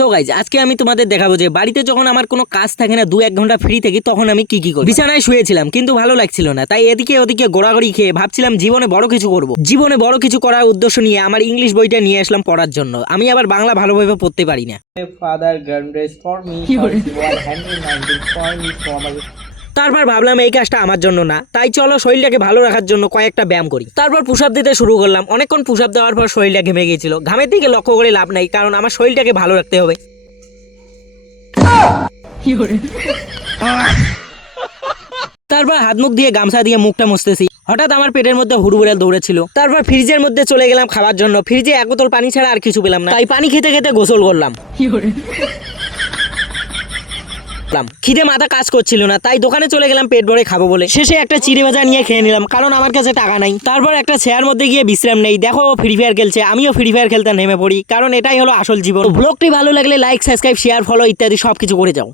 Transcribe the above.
So guys আজকে আমি তোমাদের দেখাবো যে বাড়িতে যখন আমার কোনো কাজ থাকে না 2-1 ঘন্টা ফ্রি থাকি তখন আমি কি করি। বিছানায় শুয়েছিলাম কিন্তু ভালো লাগছিল না, তাই এদিকে ওদিকে গোড়াগড়ি খেয়ে ভাবছিলাম জীবনে বড় কিছু করব। জীবনে বড় কিছু করার উদ্দেশ্য নিয়ে আমার ইংলিশ বইটা নিয়ে আসলাম পড়ার জন্য। আমি আবার বাংলা ভালোভাবে পড়তে পারি না। Father Gandres for me, for handling 19 point from a তারপর ভাবলাম এই কাজটা আমার জন্য না, তাই চলো শরীরটাকে ভালো রাখার জন্য কয়েকটা ব্যায়াম করি। তারপর পুশ আপ দিতে শুরু করলাম। অনেকক্ষণ পুশ আপ দেওয়ার পর শরীরটা ঘেমে গিয়েছিল। ঘামের দিকে লক্ষ্য করে লাভ নাই, কারণ আমার শরীরটাকে ভালো রাখতে হবে। তারপর হাত মুখ দিয়ে গামছা দিয়ে মুখটা মুছতেছি, হঠাৎ আমার পেটের মধ্যে হুড়ুহুড়াল দৌড়েছিল। তারপর ফ্রিজের মধ্যে চলে গেলাম খাবার জন্য। ফ্রিজে 1 বোতল পানি ছাড়া আর কিছু পেলাম না, তাই পানি খেতে খেতে গোসল করলাম। খিদে মাথা কাজ করছিল না, তাই দোকানে চলে গেলাম পেট ভরে খাবো বলে। শেষে একটা চিড়ে ভাজা নিয়ে খেয়ে নিলাম, কারণ আমার কাছে টাকা নাই। তারপর একটা চেয়ার মধ্যে গিয়ে বিশ্রাম নেই। দেখো ও ফ্রি ফায়ার খেলছে, আমিও ফ্রি ফায়ার খেলতে নেমে পড়ি, কারণ এটাই হলো আসল জীবন। ব্লগটি ভালো লাগলে লাইক, সাবস্ক্রাইব, শেয়ার, ফলো ইত্যাদি সবকিছু করে যাও।